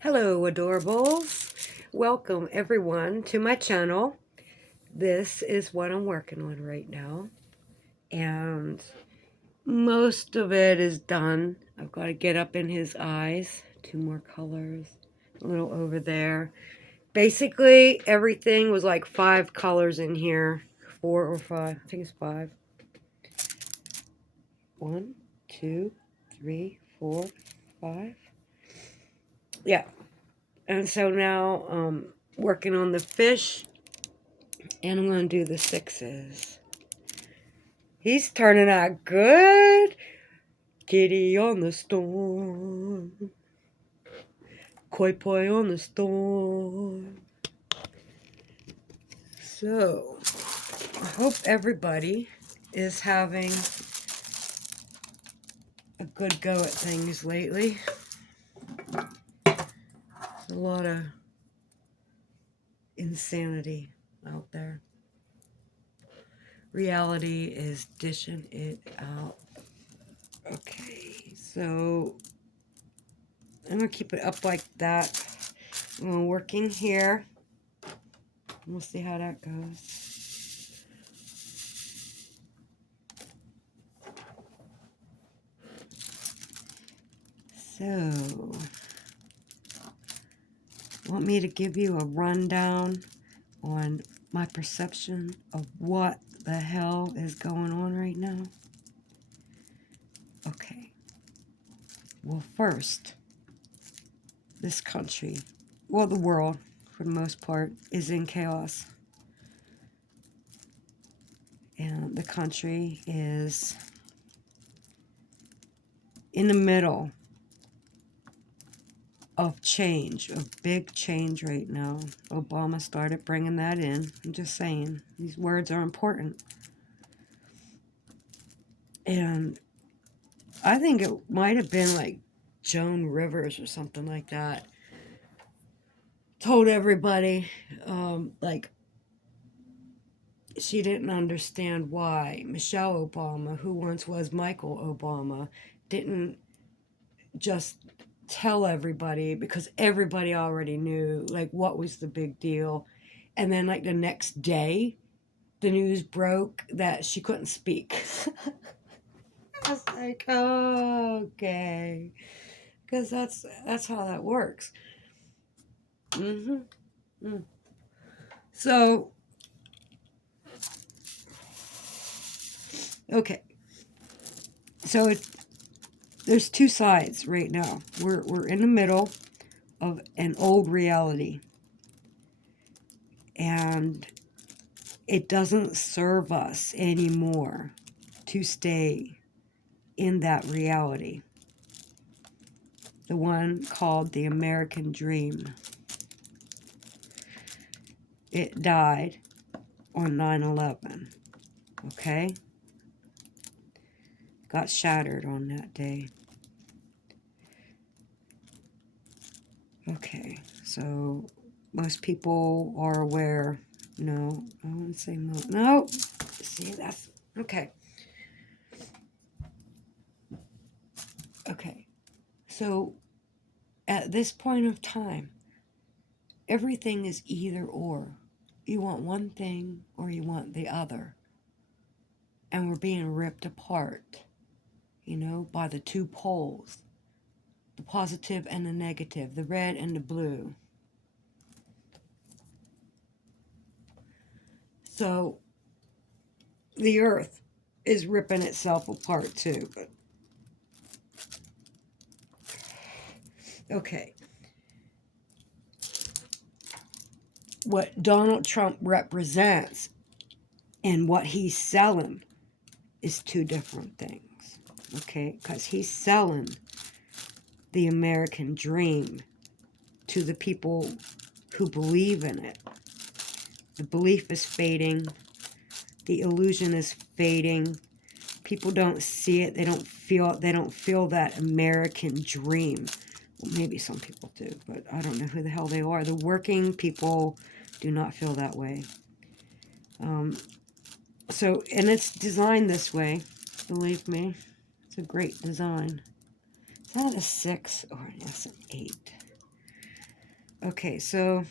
Hello, adorables. Welcome, everyone, to my channel. This is what I'm working on right now, and most of it is done. I've got to get up in his eyes. Two more colors, a little over there. Basically, everything was like 5 colors in here. 4 or 5. I think it's 5. 1, 2, 3, 4, 5. Yeah. And so now working on the fish, and I'm going to do the 6s. He's turning out good. Kitty on the storm. Koi poi on the storm. So, I hope everybody is having a good go at things lately. There's a lot of insanity out there. Reality is dishing it out. Okay, so I'm going to keep it up like that. I'm working here. We'll see how that goes. So, want me to give you a rundown on my perception of what the hell is going on right now? Okay. Well, first, this country, well, the world, for the most part, is in chaos. And the country is in the middle of change, of big change right now. Obama started bringing that in. I'm just saying, these words are important. And I think it might have been like Joan Rivers or something like that. Told everybody, like, she didn't understand why Michelle Obama, who once was Michael Obama, didn't just tell everybody, because everybody already knew, like, what was the big deal. And then, like, the next day, the news broke that she couldn't speak. I was like, oh, okay. Because that's how that works. So, okay. So there's two sides right now. We're in the middle of an old reality, and it doesn't serve us anymore to stay in that reality. The one called the American Dream. It died on 9/11. Okay? Got shattered on that day. Okay, so most people are aware. No, I wouldn't say most. No, see, that's okay. Okay, so at this point of time, everything is either or. You want one thing or you want the other. And we're being ripped apart, by the two poles, the positive and the negative, the red and the blue. So the earth is ripping itself apart too. But okay. What Donald Trump represents and what he's selling is two different things. Okay? Because he's selling the American dream to the people who believe in it. The belief is fading. The illusion is fading. People don't see it. They don't feel that American dream. Well, maybe some people do, but I don't know who the hell they are. The working people do not feel that way. And it's designed this way. Believe me, it's a great design. Is that a 6 or yes, an 8? Okay, so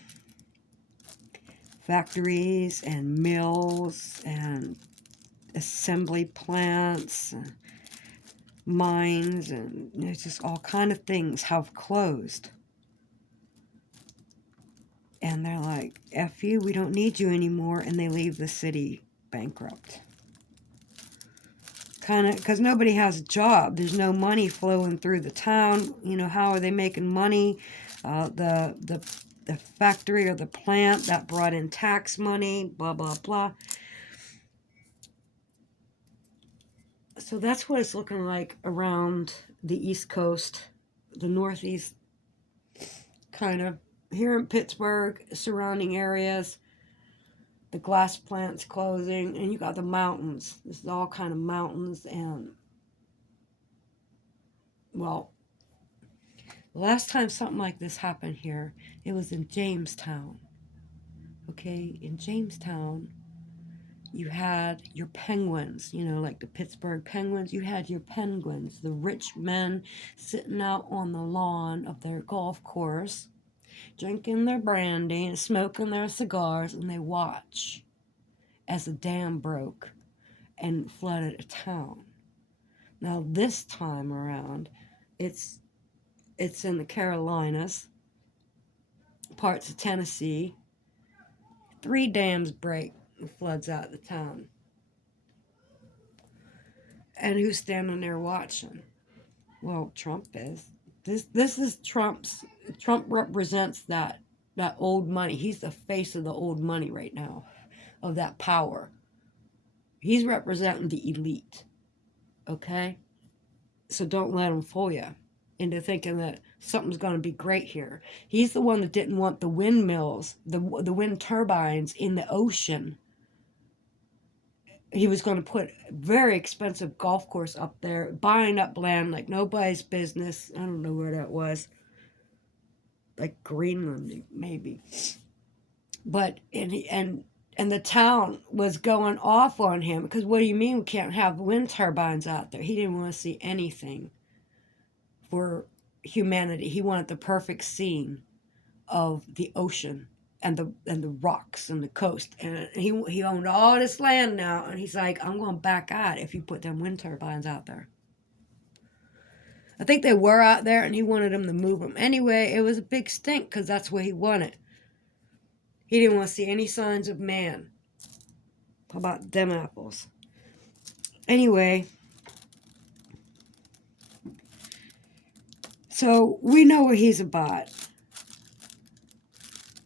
factories and mills and assembly plants, mines, and there's just all kind of things have closed. And they're like, F you, we don't need you anymore, and they leave the city bankrupt. Kind of, because nobody has a job. There's no money flowing through the town. You know, how are they making money? The factory or the plant that brought in tax money, blah, blah, blah. So that's what it's looking like around the East Coast, the Northeast, kind of. Here in Pittsburgh, surrounding areas, the glass plant's closing, and you got the mountains. This is all kind of mountains, and, well, the last time something like this happened here, it was in Jamestown. Okay, in Jamestown, you had your penguins, you know, like the Pittsburgh Penguins. You had your penguins, the rich men sitting out on the lawn of their golf course, drinking their brandy and smoking their cigars, and they watch as the dam broke and flooded a town. Now this time around, it's in the Carolinas, parts of Tennessee. 3 dams break and floods out the town. And who's standing there watching? Well, Trump is. This is Trump represents that old money. He's the face of the old money right now, of that power. He's representing the elite. Okay? So don't let him fool you into thinking that something's going to be great here. He's the one that didn't want the windmills, the wind turbines in the ocean. He was going to put a very expensive golf course up there, buying up land like nobody's business. I don't know where that was. Like Greenland, maybe. But, and the town was going off on him, because what do you mean we can't have wind turbines out there? He didn't want to see anything for humanity. He wanted the perfect scene of the ocean and the rocks and the coast, and he owned all this land now, and he's like, I'm going to back out if you put them wind turbines out there. I think they were out there, and he wanted them to move them. Anyway, it was a big stink, because that's what he wanted. He didn't want to see any signs of man. How about them apples? Anyway, so we know what he's about.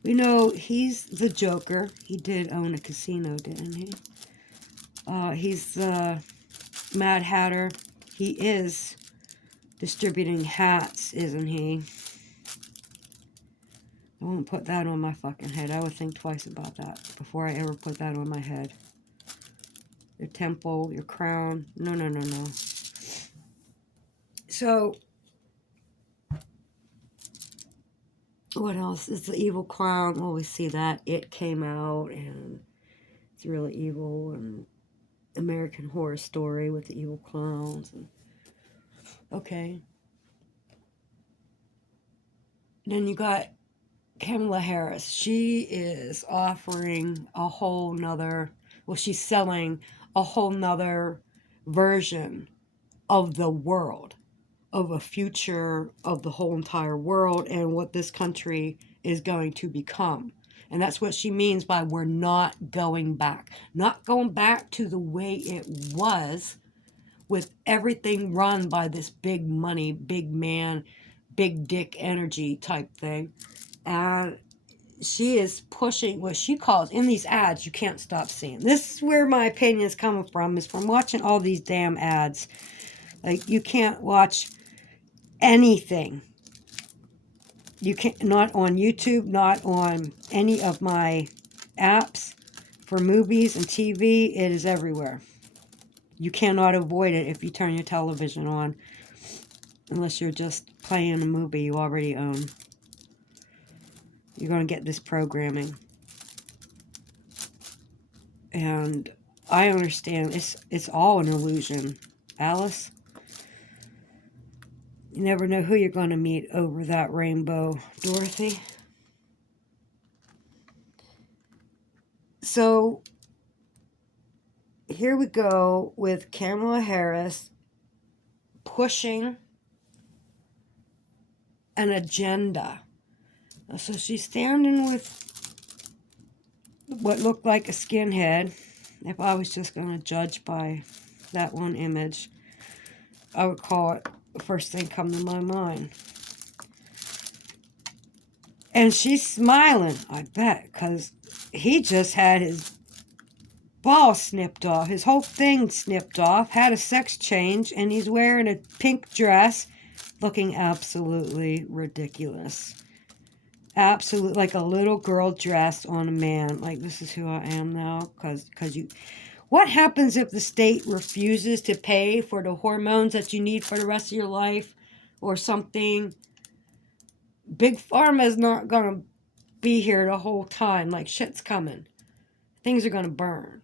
We know he's the Joker. He did own a casino, didn't he? He's the Mad Hatter. He is distributing hats, isn't he? I won't put that on my fucking head. I would think twice about that before I ever put that on my head. Your temple, your crown. No, no, no, no. So, what else? It's the evil clown. Well, we see that. It came out, and it's really evil, and American Horror Story with the evil clowns. And, okay. Then you got Kamala Harris. She is offering a whole nother, well, she's selling a whole nother version of the world, of a future of the whole entire world and what this country is going to become. And that's what she means by we're not going back. Not going back to the way it was, with everything run by this big money, big man, big dick energy type thing. And she is pushing what she calls, in these ads you can't stop seeing. This is where my opinion is coming from, is from watching all these damn ads. Like, you can't watch anything. You can't, not on YouTube, not on any of my apps for movies and TV. It is everywhere. You cannot avoid it if you turn your television on, unless you're just playing a movie you already own. You're going to get this programming. And I understand it's all an illusion, Alice. You never know who you're going to meet over that rainbow, Dorothy. So here we go with Kamala Harris pushing an agenda. So she's standing with what looked like a skinhead. If I was just going to judge by that one image, I would call it the first thing come to my mind. And she's smiling, I bet, because he just had his ball snipped off, his whole thing snipped off, had a sex change, and he's wearing a pink dress, looking absolutely ridiculous. Absolutely, like a little girl dressed on a man. Like, this is who I am now, because you... What happens if the state refuses to pay for the hormones that you need for the rest of your life or something? Big Pharma is not going to be here the whole time. Like, shit's coming. Things are going to burn.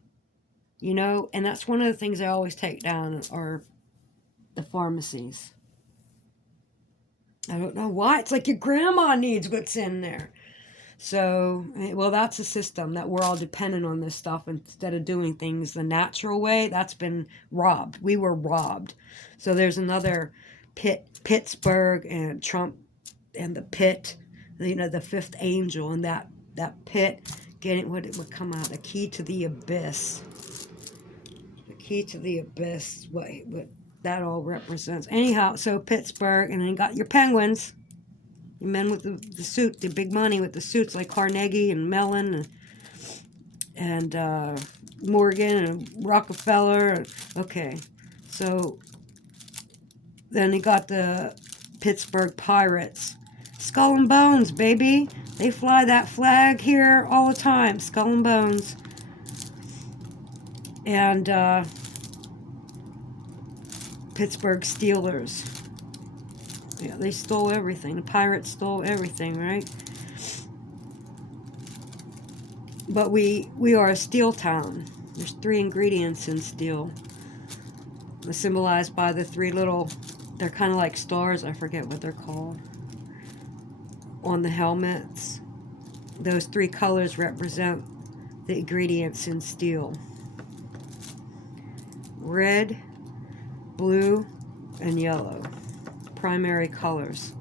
You know? And that's one of the things I always take down are the pharmacies. I don't know why. It's like your grandma needs what's in there. So, well, that's a system that we're all dependent on this stuff instead of doing things the natural way. That's been robbed. We were robbed. So there's another Pittsburgh and Trump and the pit, you know, the fifth angel and that pit getting what it would come out, the key to the abyss. The key to the abyss, what that all represents. Anyhow, so Pittsburgh, and then you got your Penguins. The men with the suit, the big money with the suits like Carnegie and Mellon and Morgan and Rockefeller. Okay, so then you got the Pittsburgh Pirates. Skull and Bones, baby. They fly that flag here all the time. Skull and Bones. And Pittsburgh Steelers. Yeah, they stole everything. The pirates stole everything, right? But we are a steel town. There's 3 ingredients in steel. They're symbolized by the 3 little, they're kind of like stars, I forget what they're called, on the helmets. Those 3 colors represent the ingredients in steel. Red, blue, and yellow. Primary colors.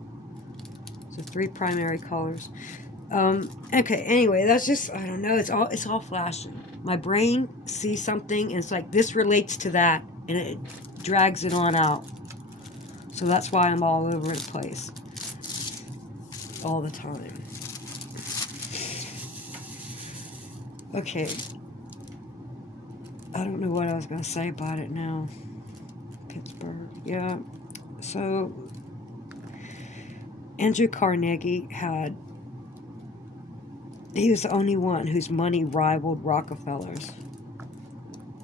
So 3 primary colors. Okay, anyway, that's just, I don't know, it's all flashing. My brain sees something and it's like, this relates to that, and it drags it on out. So that's why I'm all over the place. All the time. Okay. I don't know what I was going to say about it now. Pittsburgh. Yeah. So, Andrew Carnegie he was the only one whose money rivaled Rockefeller's.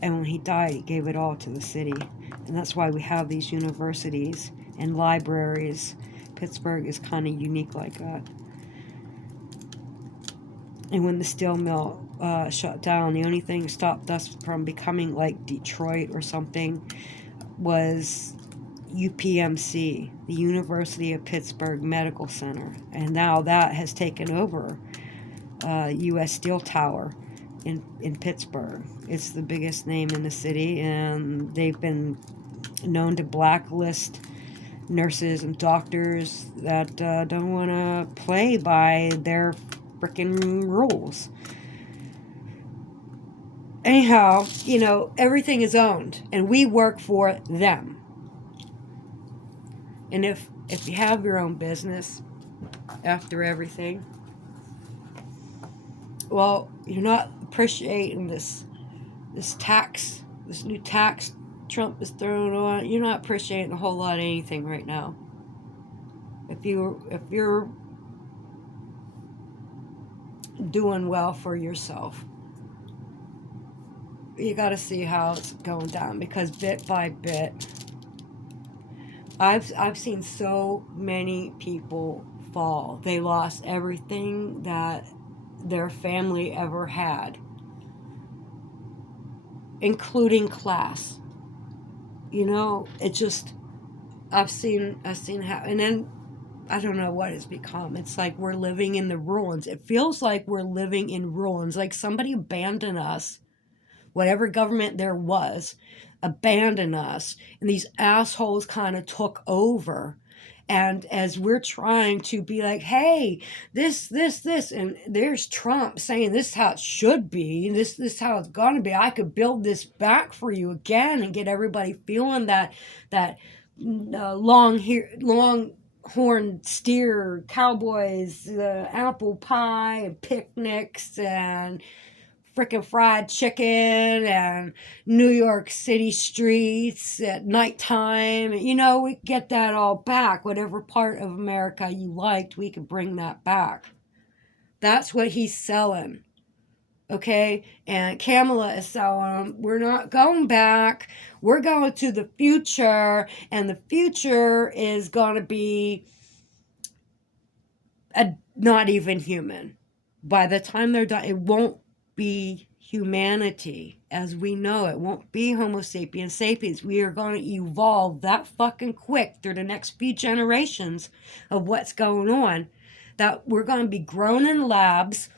And when he died, he gave it all to the city. And that's why we have these universities and libraries. Pittsburgh is kind of unique like that. And when the steel mill shut down, the only thing that stopped us from becoming like Detroit or something was UPMC, the University of Pittsburgh Medical Center. And now that has taken over U.S. Steel Tower in Pittsburgh. It's the biggest name in the city, and they've been known to blacklist nurses and doctors that don't want to play by their frickin' rules. Anyhow, you know, everything is owned, and we work for them. And if you have your own business after everything, well, you're not appreciating this new tax Trump is throwing on. You're not appreciating a whole lot of anything right now. If you're doing well for yourself, you got to see how it's going down, because bit by bit, I've seen so many people fall. They lost everything that their family ever had, including class. You know, it just, I've seen how, and then I don't know what it's become. It's like we're living in the ruins. It feels like we're living in ruins, like somebody abandoned us, whatever government there was, abandoned us, and these assholes kind of took over. And as we're trying to be like, hey, this, and there's Trump saying this is how it should be, this is how it's gonna be. I could build this back for you again and get everybody feeling that long horned steer cowboys, apple pie and picnics and frickin' fried chicken and New York City streets at nighttime. You know, we get that all back. Whatever part of America you liked, we could bring that back. That's what he's selling. Okay? And Kamala is selling, we're not going back. We're going to the future. And the future is going to be not even human. By the time they're done, it won't be humanity as we know it. Won't be Homo sapiens sapiens. We are going to evolve that fucking quick through the next few generations of what's going on, that we're going to be grown in labs,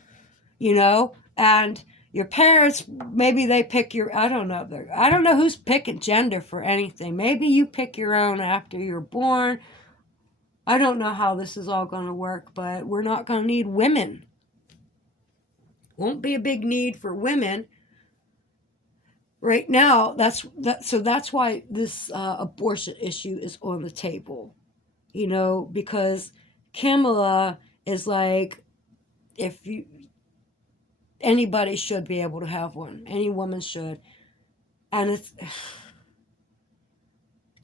you know, and your parents, maybe they pick your, I don't know who's picking gender for anything. Maybe you pick your own after you're born. I don't know how this is all going to work, but we're not going to need women. Won't be a big need for women right now. So that's why this abortion issue is on the table, you know, because Kamala is like, if you, anybody should be able to have one, any woman should, and it's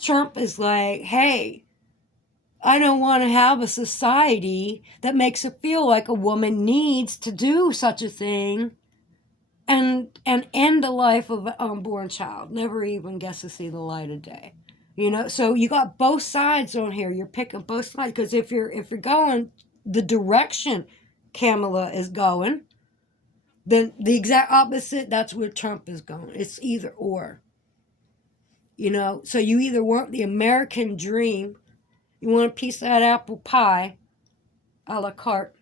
Trump is like, hey, I don't want to have a society that makes it feel like a woman needs to do such a thing and end the life of an unborn child. Never even gets to see the light of day. You know, so you got both sides on here. You're picking both sides, because if you're going the direction Kamala is going, then the exact opposite, that's where Trump is going. It's either or. You know, so you either want the American dream, you want a piece of that apple pie, a la carte,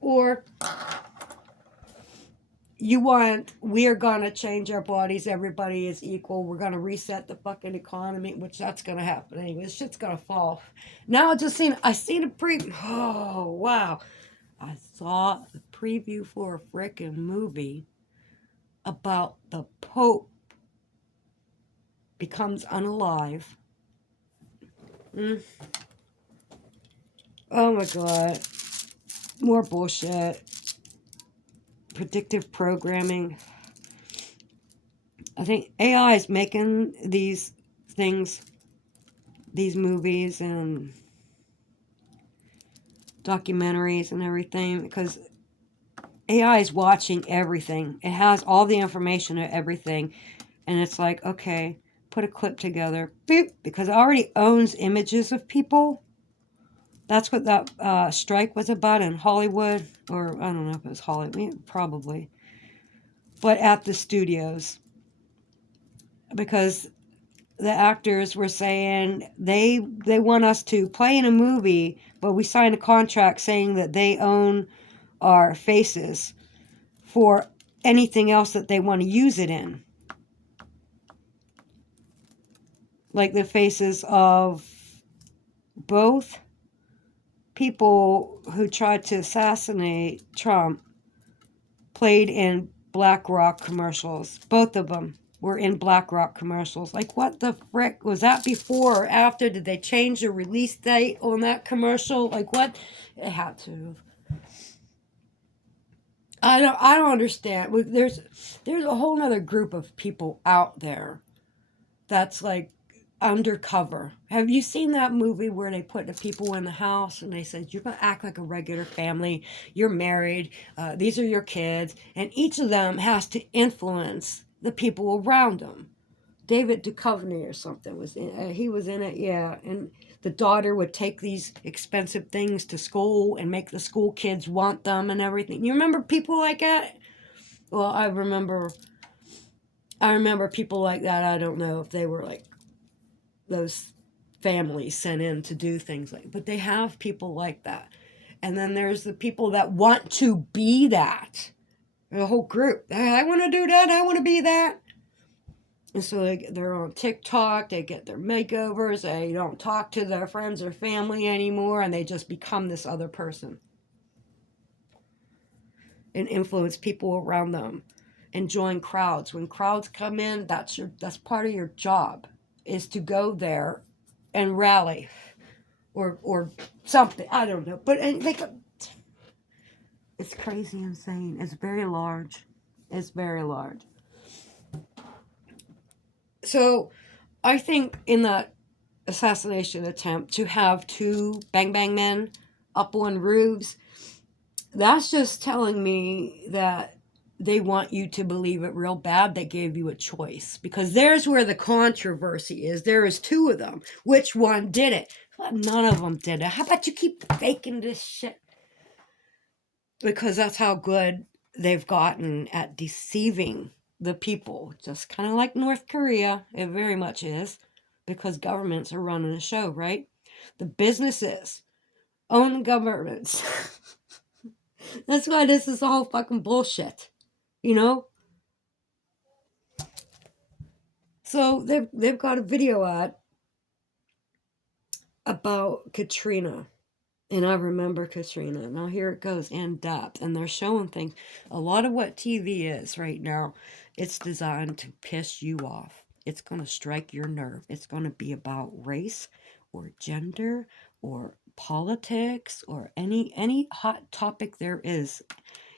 or you want, we're going to change our bodies, everybody is equal, we're going to reset the fucking economy, which that's going to happen anyway. This shit's going to fall. Now I seen a oh, wow. I saw the preview for a frickin' movie about the Pope becomes unalive. Oh my God. More bullshit. Predictive programming. I think AI is making these things, these movies and documentaries and everything, because AI is watching everything. It has all the information of everything. And it's like, okay, put a clip together. Boop, because it already owns images of people. That's what that strike was about in Hollywood. Or I don't know if it was Hollywood. Probably. But at the studios. Because the actors were saying they want us to play in a movie, but we signed a contract saying that they own our faces for anything else that they want to use it in. Like the faces of both people who tried to assassinate Trump played in BlackRock commercials. Both of them were in BlackRock commercials. Like, what the frick? Was that before or after? Did they change the release date on that commercial? Like, what? It had to. I don't understand. There's a whole other group of people out there that's like undercover. Have you seen that movie where they put the people in the house and they said, you're going to act like a regular family, you're married, these are your kids, and each of them has to influence the people around them. David Duchovny or something was in he was in it, yeah. And the daughter would take these expensive things to school and make the school kids want them and everything. You remember people like that? Well, I remember people like that. I don't know if they were like those families sent in to do things like, but they have people like that. And then there's the people that want to be that. A whole group. I want to do that. I want to be that. And so they're on TikTok. They get their makeovers. They don't talk to their friends or family anymore. And they just become this other person. And influence people around them. And join crowds. When crowds come in, that's part of your job. Is to go there and rally. Or something. I don't know. But it's crazy insane. It's very large. It's very large. So I think in that assassination attempt to have 2 bang bang men up on roofs, that's just telling me that they want you to believe it real bad. They gave you a choice, because there's where the controversy is. There is 2 of them. Which one did it? Well, none of them did it. How about you keep faking this shit? Because that's how good they've gotten at deceiving the people. Just kind of like North Korea. It very much is. Because governments are running the show, right? The businesses own the governments. That's why this is all fucking bullshit. You know? So they've got a video ad about Katrina. And I remember Katrina. Now here it goes in depth. And they're showing things. A lot of what TV is right now, it's designed to piss you off. It's going to strike your nerve. It's going to be about race or gender or politics or any hot topic there is.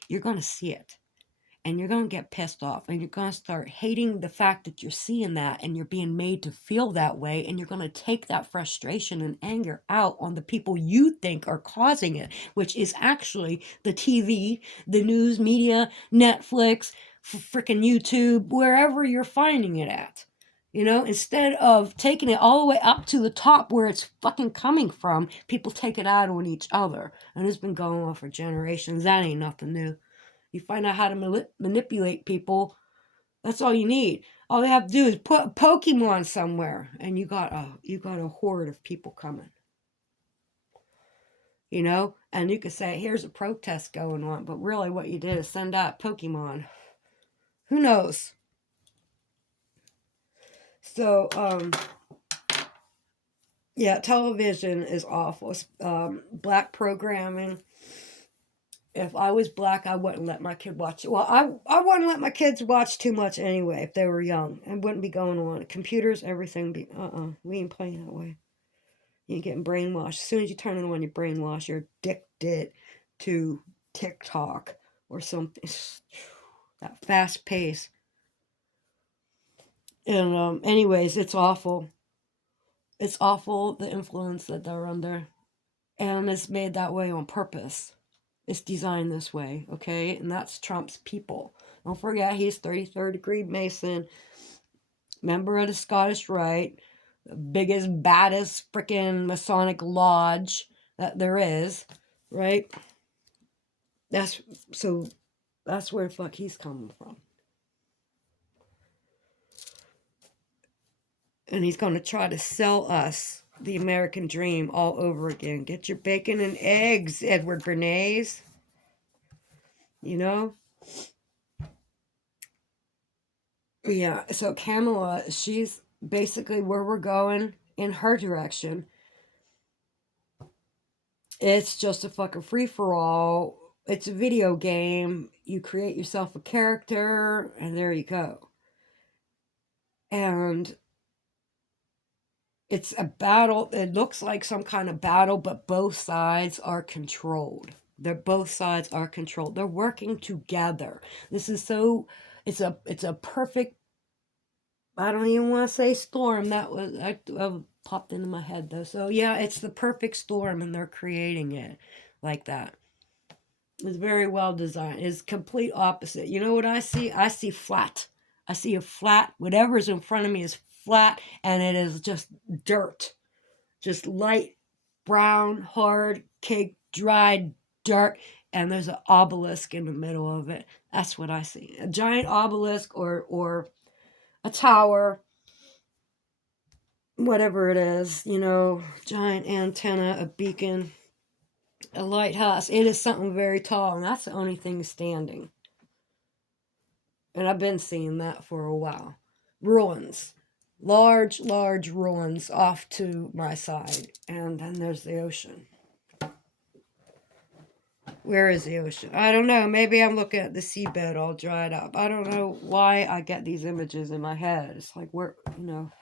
You're going to see it. And you're going to get pissed off. And you're going to start hating the fact that you're seeing that. And you're being made to feel that way. And you're going to take that frustration and anger out on the people you think are causing it. Which is actually the TV, the news media, Netflix, freaking YouTube, wherever you're finding it at. You know, instead of taking it all the way up to the top where it's fucking coming from, people take it out on each other. And it's been going on for generations. That ain't nothing new. You find out how to manipulate people. That's all you need. All you have to do is put a Pokemon somewhere, and you got a horde of people coming. You know, and you could say, "Here's a protest going on," but really, what you did is send out Pokemon. Who knows? So, yeah, television is awful. Black programming. If I was black, I wouldn't let my kid watch it. Well, I wouldn't let my kids watch too much anyway if they were young. It wouldn't be going on. Computers, everything be, we ain't playing that way. You're getting brainwashed. As soon as you turn it on, you're brainwashed. You're addicted to TikTok or something. That fast pace. And anyways, it's awful. It's awful, the influence that they're under. And it's made that way on purpose. It's designed this way, okay? And that's Trump's people. Don't forget, he's 33rd degree Mason, member of the Scottish Rite, the biggest, baddest freaking Masonic lodge that there is, right? That's where the fuck he's coming from. And he's going to try to sell us the American dream all over again. Get your bacon and eggs, Edward Bernays. You know? Yeah, so Kamala, she's basically where we're going in her direction. It's just a fucking free-for-all. It's a video game. You create yourself a character, and there you go. And it's a battle. It looks like some kind of battle, but both sides are controlled. Both sides are controlled. They're working together. This is so. It's a perfect. I don't even want to say storm. That was I popped into my head though. So yeah, it's the perfect storm, and they're creating it like that. It's very well designed. It's complete opposite. You know what I see? I see flat. I see a flat. Whatever's in front of me is flat, and it is just dirt. Just light brown, hard, caked, dried dirt, and there's an obelisk in the middle of it. That's what I see. A giant obelisk or a tower whatever it is, you know, giant antenna, a beacon, a lighthouse. It is something very tall, and that's the only thing standing. And I've been seeing that for a while. Ruins. Large, large ruins off to my side. And then there's the ocean. Where is the ocean? I don't know. Maybe I'm looking at the seabed all dried up. I don't know why I get these images in my head. It's like, where, you know,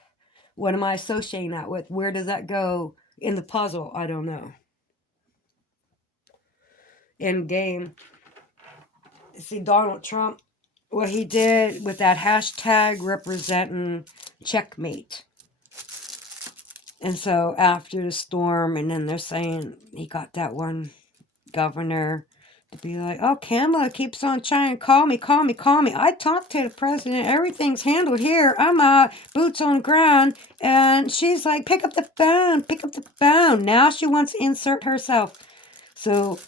what am I associating that with? Where does that go in the puzzle? I don't know. In game, see Donald Trump, what he did with that hashtag representing checkmate. And so after the storm, and then they're saying he got that one governor to be like, oh, Kamala keeps on trying to call me. I talked to the president. Everything's handled here. I'm boots on the ground. And she's like, pick up the phone. Now she wants to insert herself. So,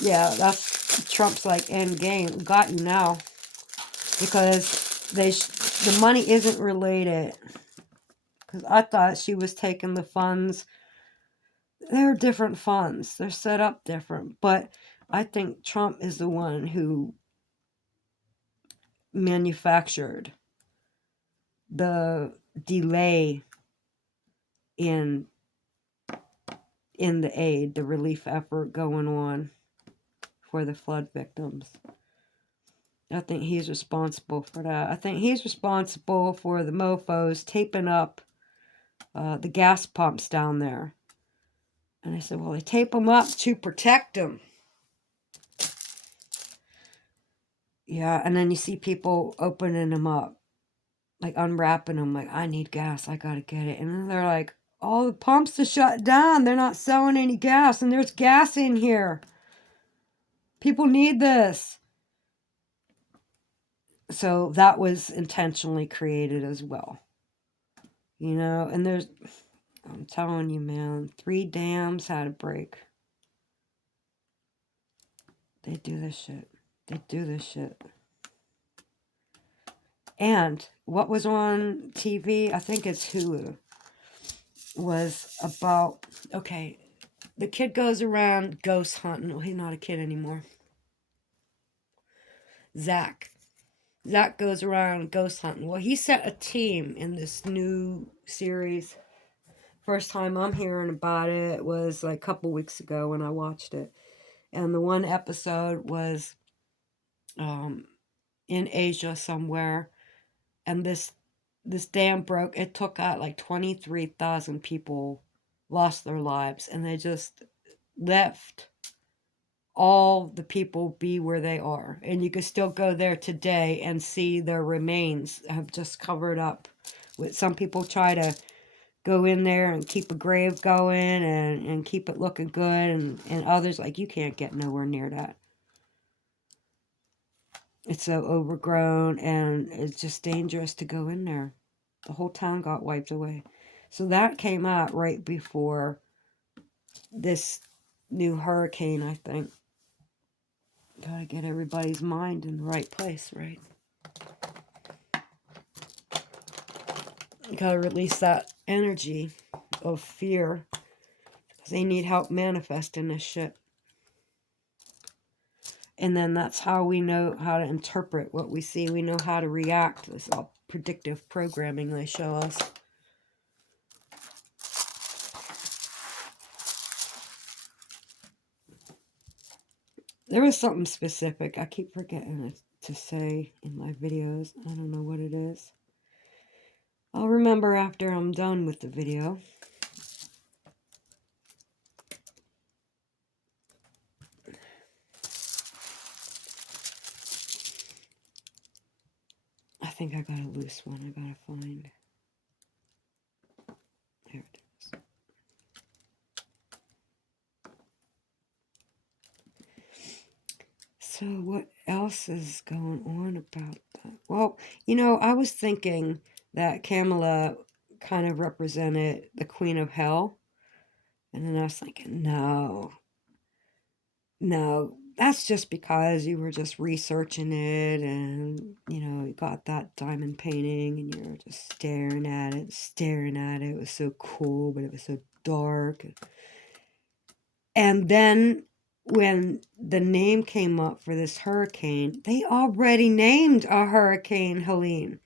yeah, that's Trump's like end game. Got you now. Because the money isn't related. Because I thought she was taking the funds. They're different funds. They're set up different. But I think Trump is the one who manufactured the delay in the aid, the relief effort going on for the flood victims. I think he's responsible for that. I think he's responsible for the mofos taping up the gas pumps down there. And I said, well, they tape them up to protect them. Yeah, and then you see people opening them up, like unwrapping them, like, I need gas, I gotta get it. And then they're like, all the pumps are shut down, they're not selling any gas, and there's gas in here. People need this. So that was intentionally created as well. You know, and I'm telling you, man, 3 dams had a break. They do this shit. And what was on TV, I think it's Hulu, was about, okay, the kid goes around ghost hunting. Well, he's not a kid anymore. Zach goes around ghost hunting. Well, he set a team in this new series. First time I'm hearing about it was like a couple weeks ago when I watched it. And the one episode was in Asia somewhere. And this dam broke. It took out like 23,000 people lost their lives. And they just left all the people be where they are. And you can still go there today and see their remains have just covered up. With some people try to go in there and keep a grave going and keep it looking good. And others, like, you can't get nowhere near that. It's so overgrown and it's just dangerous to go in there. The whole town got wiped away. So that came out right before this new hurricane, I think. Gotta get everybody's mind in the right place, right? Gotta release that energy of fear. They need help manifesting this shit. And then that's how we know how to interpret what we see. We know how to react. This all predictive programming they show us. There was something specific. I keep forgetting to say in my videos. I don't know what it is. I'll remember after I'm done with the video. I think I got a loose one I gotta find. There it is. So what else is going on about that? Well, you know, I was thinking that Kamala kind of represented the Queen of Hell. And then I was thinking, no, that's just because you were just researching it and, you got that diamond painting and you're just staring at it, staring at it. It was so cool, but it was so dark. And then when the name came up for this hurricane, they already named a hurricane Helene.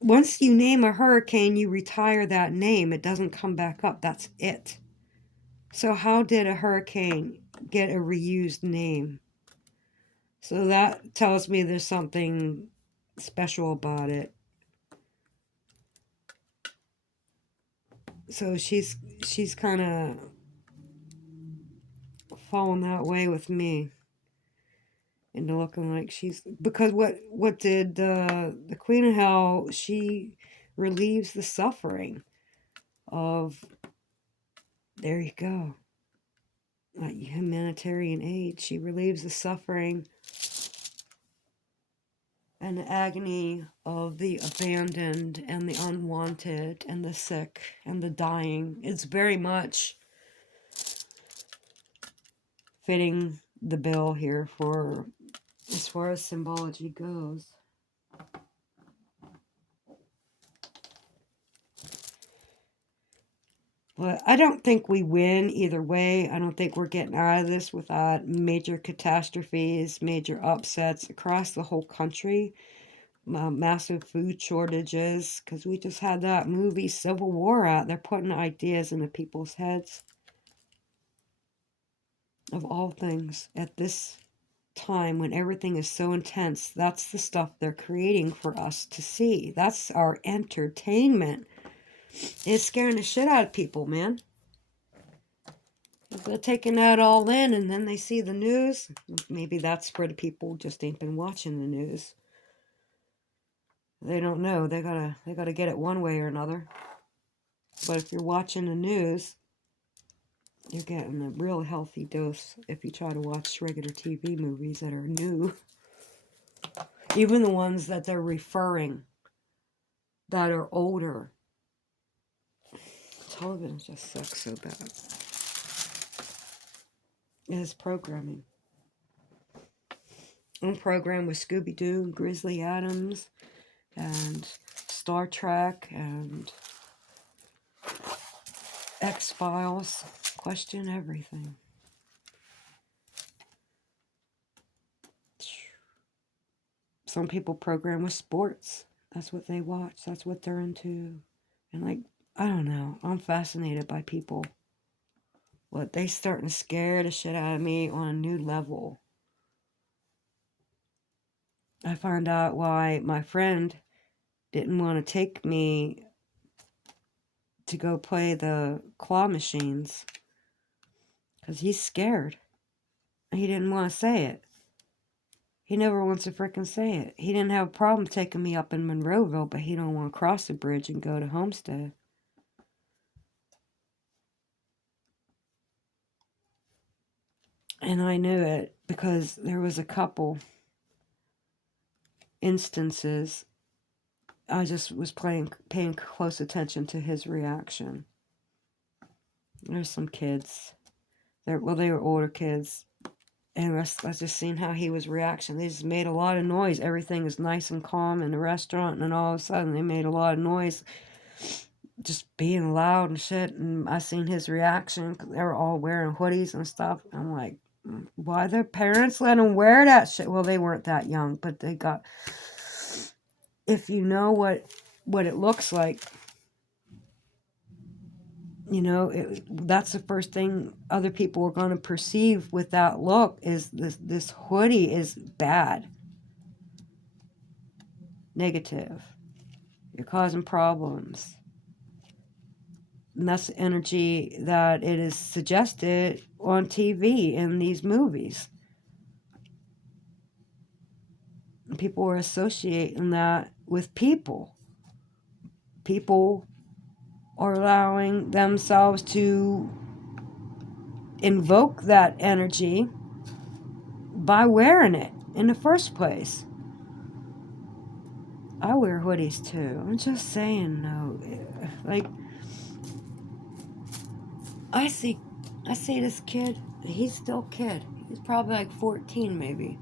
Once you name a hurricane, you retire that name. It doesn't come back up. That's it. So how did a hurricane get a reused name? So that tells me there's something special about it. So she's kind of fallen that way with me into looking like she's, because what did the Queen of Hell, she relieves the suffering of, there you go, like humanitarian aid. She relieves the suffering and the agony of the abandoned and the unwanted and the sick and the dying. It's very much fitting the bill here for as far as symbology goes. But I don't think we win either way. I don't think we're getting out of this without major catastrophes, major upsets across the whole country. Massive food shortages, because we just had that movie Civil War out. They're putting ideas into people's heads. Of all things, at this time when everything is so intense, that's the stuff they're creating for us to see. That's our entertainment. It's scaring the shit out of people, man. If they're taking that all in and then they see the news, maybe that's where the people just ain't been watching the news. They don't know. They gotta get it one way or another. But if you're watching the news, you're getting a real healthy dose if you try to watch regular TV movies that are new. Even the ones that they're referring that are older. Television just sucks so bad. It is programming. I'm programmed with Scooby-Doo and Grizzly Adams and Star Trek and X-Files. Question everything. Some people program with sports. That's what they watch. That's what they're into. And I don't know. I'm fascinated by people. What they starting to scare the shit out of me on a new level. I found out why my friend didn't want to take me to go play the claw machines. Because he's scared. He didn't want to say it. He never wants to frickin' say it. He didn't have a problem taking me up in Monroeville, but he don't want to cross the bridge and go to Homestead. And I knew it because there was a couple instances. I just was paying close attention to his reaction. There's some kids. They were older kids. And I just seen how he was reacting. They just made a lot of noise. Everything is nice and calm in the restaurant, and then all of a sudden they made a lot of noise, just being loud and shit. And I seen his reaction. They were all wearing hoodies and stuff. I'm like, why their parents let them wear that shit? Well, they weren't that young, but they got. If you know what it looks like, that's the first thing other people are going to perceive with that look is this hoodie is bad, negative, you're causing problems. And that's the energy that it is suggested on TV in these movies. And people are associating that with people. People are allowing themselves to invoke that energy by wearing it in the first place. I wear hoodies too. I'm just saying, no. I see this kid. He's still a kid. He's probably like 14 maybe.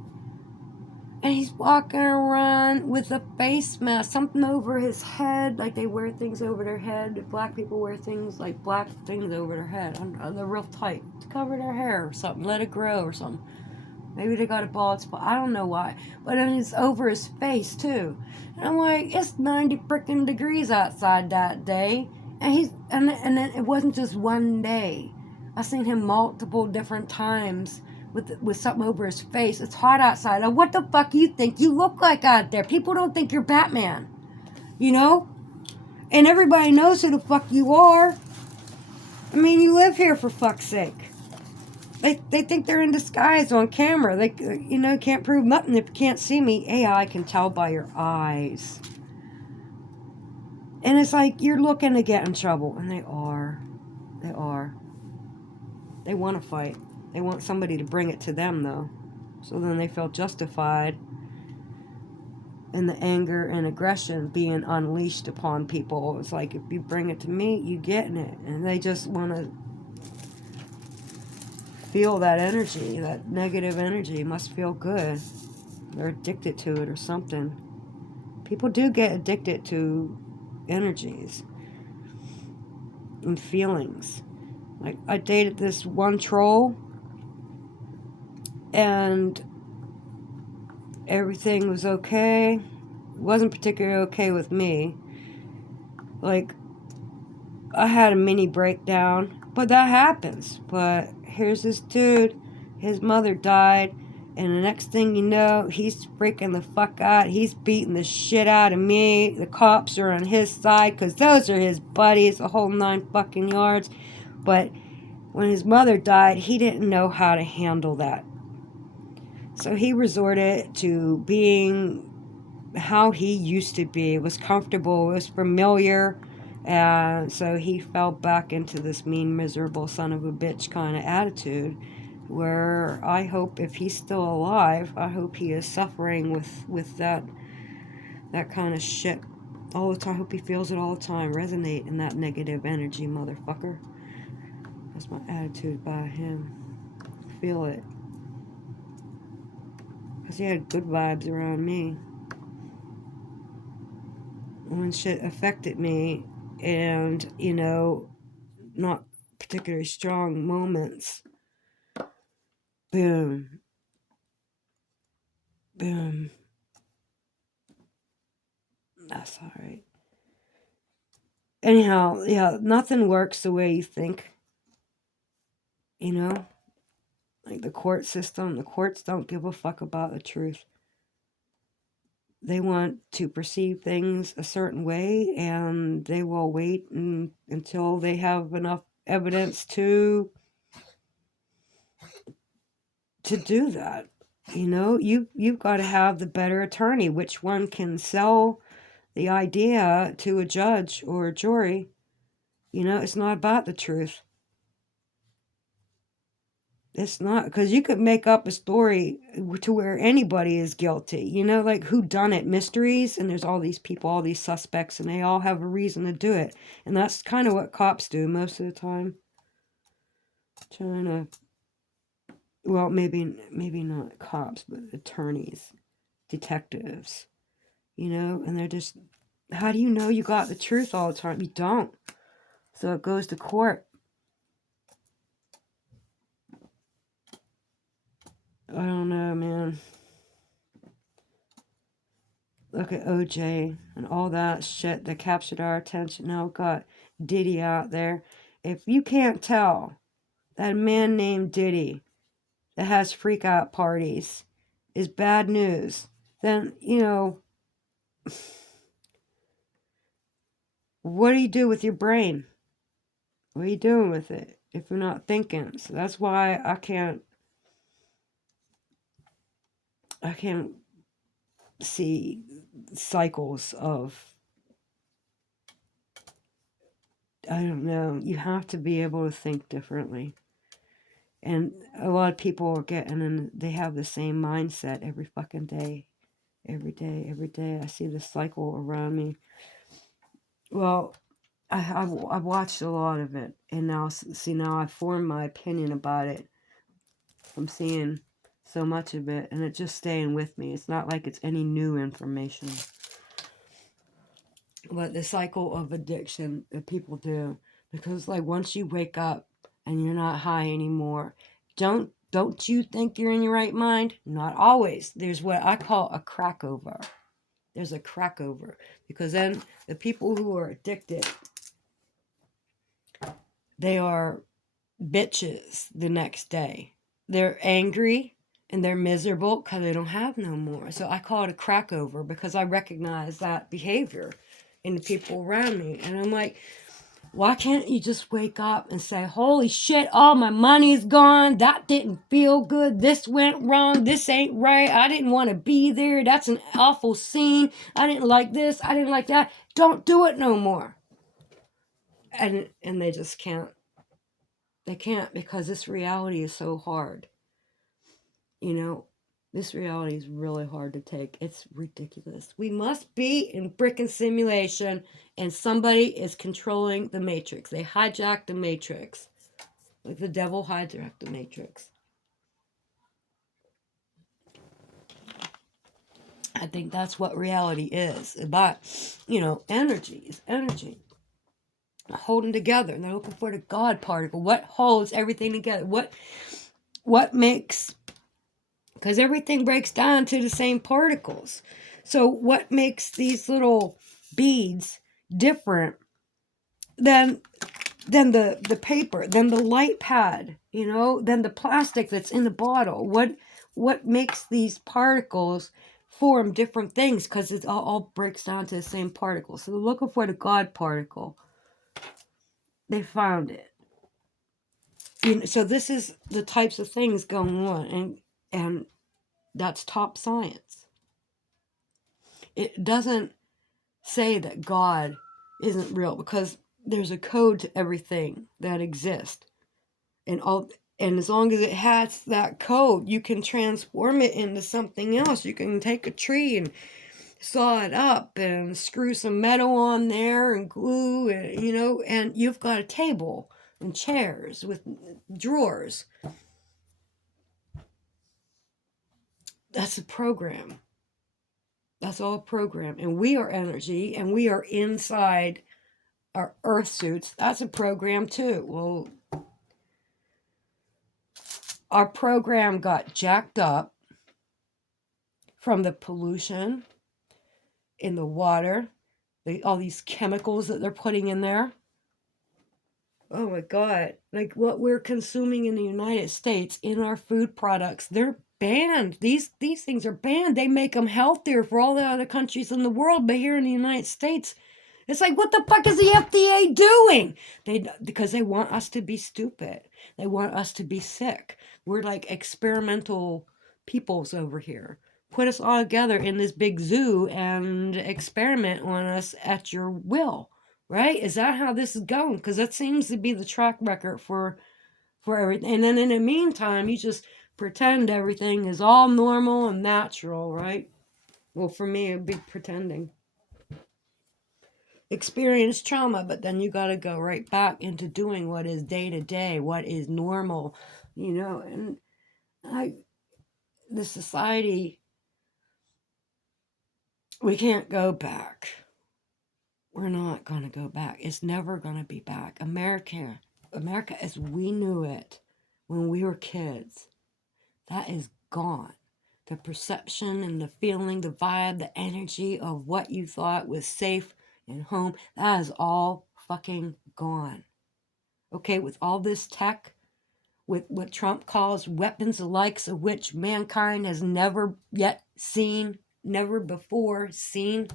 And he's walking around with a face mask, something over his head, like they wear things over their head. Black people wear things like black things over their head. They're real tight to cover their hair or something, let it grow or something. Maybe they got a bald spot. I don't know why. But then it's over his face too. And I'm like, it's 90 freaking degrees outside that day. And then it wasn't just one day. I seen him multiple different times with something over his face. It's hot outside. Now, what the fuck you think you look like out there? People don't think you're Batman. You know? And everybody knows who the fuck you are. I mean, you live here for fuck's sake. They think they're in disguise on camera. They, can't prove nothing if you can't see me. AI can tell by your eyes. And it's like you're looking to get in trouble. And they are. They are. They want to fight. They want somebody to bring it to them, though. So then they feel justified in the anger and aggression being unleashed upon people. It's like, if you bring it to me, you getting it. And they just want to feel that energy, that negative energy. It must feel good. They're addicted to it or something. People do get addicted to energies and feelings. Like, I dated this one troll, and everything was okay. It wasn't particularly okay with me. Like, I had a mini breakdown, but that happens. But here's this dude, his mother died, and the next thing you know, he's freaking the fuck out. He's beating the shit out of me. The cops are on his side because those are his buddies, the whole 9 fucking yards. But when his mother died, he didn't know how to handle that. So he resorted to being how he used to be. It was comfortable, it was familiar. And so he fell back into this mean, miserable son of a bitch kind of attitude, where I hope, if he's still alive, I hope he is suffering with that kind of shit all the time. I hope he feels it all the time. Resonate in that negative energy, motherfucker. That's my attitude by him. Feel it. Because he had good vibes around me. When shit affected me, and, not particularly strong moments, boom, boom. That's alright. Anyhow, yeah, nothing works the way you think. Like the court system, the courts don't give a fuck about the truth. They want to perceive things a certain way, and they will wait until they have enough evidence to do that. You've got to have the better attorney. Which one can sell the idea to a judge or a jury? It's not about the truth. It's not, because you could make up a story to where anybody is guilty. Like whodunit mysteries, and there's all these people, all these suspects, and they all have a reason to do it. And that's kind of what cops do most of the time. Trying to, well, maybe not cops, but attorneys, detectives, and they're just, how do you know you got the truth all the time? You don't. So it goes to court. I don't know, man. Look at OJ and all that shit that captured our attention. Now we've got Diddy out there. If you can't tell that a man named Diddy that has freak out parties is bad news, then, what do you do with your brain? What are you doing with it if you're not thinking? So that's why I can't see cycles of, I don't know, you have to be able to think differently. And a lot of people are getting in, they have the same mindset every fucking day. Every day. I see this cycle around me. Well, I've watched a lot of it, and now I formed my opinion about it. I'm seeing so much of it, and it's just staying with me. It's not like it's any new information. But the cycle of addiction that people do, because like once you wake up and you're not high anymore, don't you think you're in your right mind? Not always. There's what I call a crack over. There's a crack over, because then the people who are addicted, they are bitches the next day. They're angry and they're miserable because they don't have no more. So I call it a crack over, because I recognize that behavior in the people around me. And I'm like, why can't you just wake up and say, holy shit, all my money's gone. That didn't feel good. This went wrong. This ain't right. I didn't want to be there. That's an awful scene. I didn't like this. I didn't like that. Don't do it no more. And they just can't. They can't, because this reality is so hard. You know, this reality is really hard to take. It's ridiculous. We must be in frickin' simulation, and somebody is controlling the Matrix. They hijacked the Matrix. Like the devil hijacked the Matrix. I think that's what reality is. But, you know, energy is energy. Holding together. And they're looking for the God particle. What holds everything together? What makes... Because everything breaks down to the same particles. So what makes these little beads different than the paper, than the light pad, you know, than the plastic that's in the bottle? What makes these particles form different things? Because it all breaks down to the same particle. So they're looking for the God particle. They found it. You know, so this is the types of things going on, and that's top science. It doesn't say that God isn't real, because there's a code to everything that exists. And as long as it has that code, you can transform it into something else. You can take a tree and saw it up and screw some metal on there and glue, and, you know, and you've got a table and chairs with drawers. That's a program. That's all a program. And we are energy, and we are inside our earth suits. That's a program too. Well, our program got jacked up from the pollution in the water, all these chemicals that they're putting in there. Oh my God. Like what we're consuming in the United States in our food products, they're banned. These things are banned. They make them healthier for all the other countries in the world, but here in the United States, it's like, what the fuck is the FDA doing? Because they want us to be stupid. They want us to be sick. We're like experimental peoples over here. Put us all together in this big zoo and experiment on us at your will. Right? Is that how this is going? Because that seems to be the track record for everything. And then in the meantime, you just pretend everything is all normal and natural, right? Well, for me, it'd be pretending. Experience trauma, but then you got to go right back into doing what is day to day, what is normal, you know. And the society, we can't go back. We're not going to go back. It's never going to be back. America as we knew it when we were kids, that is gone. The perception and the feeling, the vibe, the energy of what you thought was safe and home, that is all fucking gone. Okay, with all this tech, with what Trump calls weapons the likes of which mankind has never yet seen, never before seen.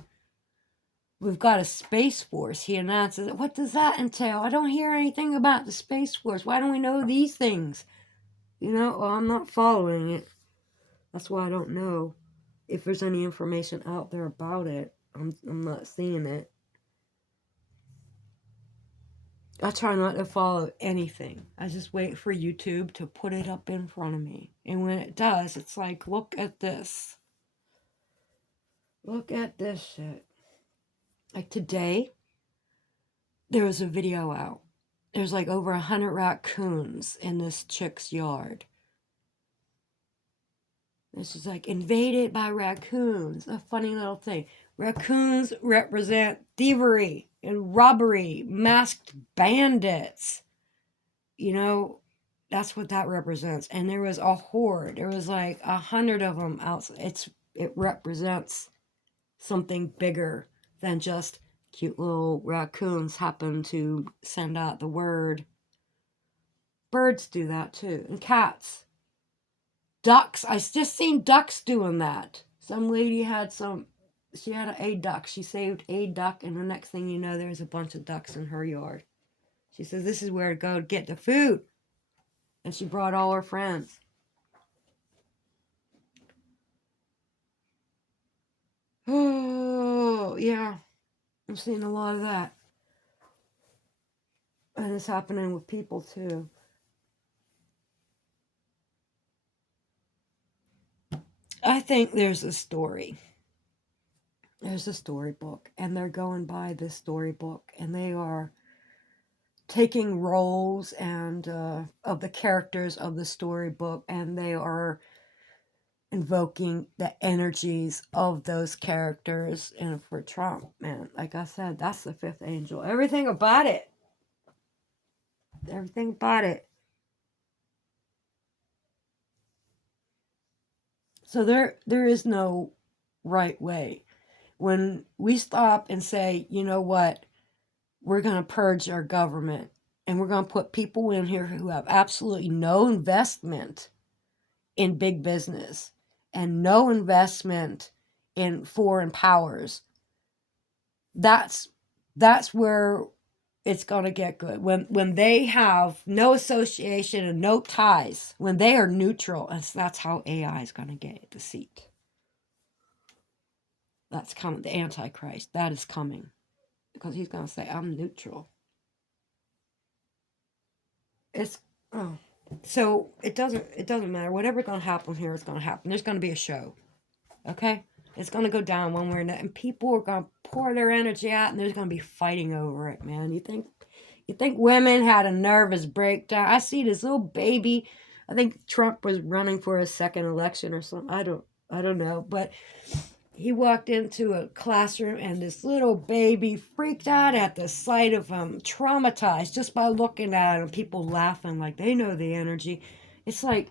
We've got a Space Force, he announces. What does that entail? I don't hear anything about the Space Force. Why don't we know these things? You know, well, I'm not following it. That's why I don't know if there's any information out there about it. I'm not seeing it. I try not to follow anything. I just wait for YouTube to put it up in front of me. And when it does, it's like, look at this. Look at this shit. Like today, there was a video out. There's like over 100 raccoons in this chick's yard. This is like invaded by raccoons. A funny little thing. Raccoons represent thievery and robbery, masked bandits. You know, that's what that represents. And there was a horde. There was like 100 of them out. It represents something bigger than just cute little raccoons happen to send out the word. Birds do that too, and cats. Ducks. I just seen ducks doing that. Some lady she had a duck. She saved a duck, and the next thing you know, there's a bunch of ducks in her yard. She says, this is where to go to get the food. And she brought all her friends. Oh, yeah. I'm seeing a lot of that. And it's happening with people, too. I think there's a story. There's a storybook, and they're going by this storybook, and they are taking roles and of the characters of the storybook, and they are invoking the energies of those characters. And for Trump, man, like I said, that's the fifth angel. Everything about it. Everything about it. So there is no right way. When we stop and say, you know what, we're going to purge our government, and we're going to put people in here who have absolutely no investment in big business and no investment in foreign powers, that's where it's going to get good. When they have no association and no ties, when they are neutral, and that's how AI is going to get the seat. That's coming. The Antichrist, that is coming, because he's going to say, I'm neutral. It's so it doesn't matter. Whatever's going to happen here is going to happen. There's going to be a show. Okay? It's going to go down one way or another, and people are going to pour their energy out, and there's going to be fighting over it, man. You think women had a nervous breakdown? I see this little baby. I think Trump was running for a second election or something. I don't know, but he walked into a classroom, and this little baby freaked out at the sight of him, traumatized just by looking at him. People laughing like they know the energy. It's like,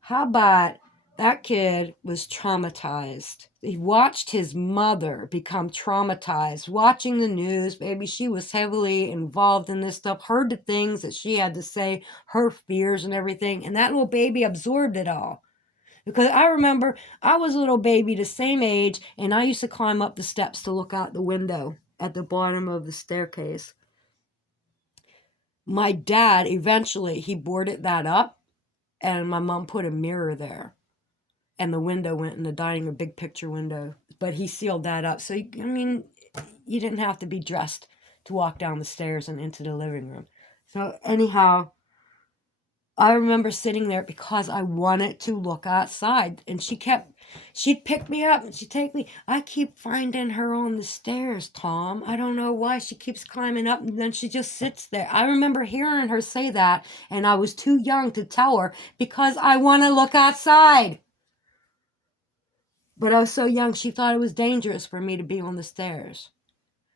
how about that kid was traumatized? He watched his mother become traumatized, watching the news. Maybe she was heavily involved in this stuff, heard the things that she had to say, her fears and everything, and that little baby absorbed it all. Because I remember I was a little baby the same age, and I used to climb up the steps to look out the window at the bottom of the staircase. My dad, eventually, he boarded that up, and my mom put a mirror there. And the window went in the dining room, big picture window. But he sealed that up. So, I mean, you didn't have to be dressed to walk down the stairs and into the living room. So, anyhow, I remember sitting there because I wanted to look outside, and she'd pick me up and she'd take me. I keep finding her on the stairs, Tom. I don't know why she keeps climbing up, and then she just sits there. I remember hearing her say that, and I was too young to tell her because I want to look outside. But I was so young, she thought it was dangerous for me to be on the stairs.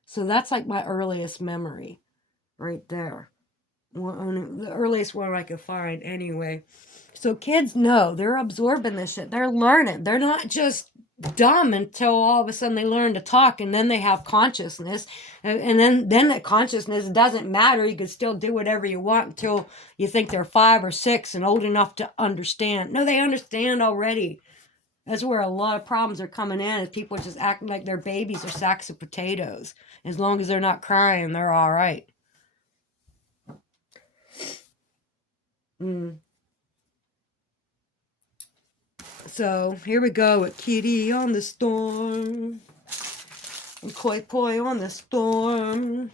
So that's like my earliest memory right there. The earliest one I could find anyway. So kids know, they're absorbing this shit. They're learning. They're not just dumb until all of a sudden they learn to talk, and then they have consciousness. And then that consciousness doesn't matter. You can still do whatever you want until you think they're 5 or 6 and old enough to understand. No, they understand already. That's where a lot of problems are coming in, is people just acting like their babies are sacks of potatoes. As long as they're not crying, they're all right. So here we go with Kitty on the storm, and Koi Poi on the storm.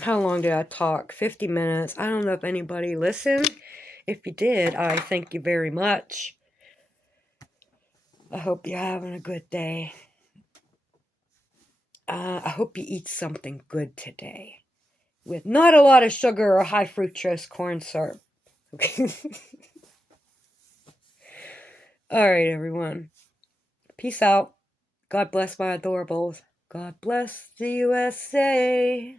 How long did I talk? 50 minutes. I don't know if anybody listened. If you did, I thank you very much. I hope you're having a good day. I hope you eat something good today, with not a lot of sugar or high fructose corn syrup. All right, everyone. Peace out. God bless my adorables. God bless the USA.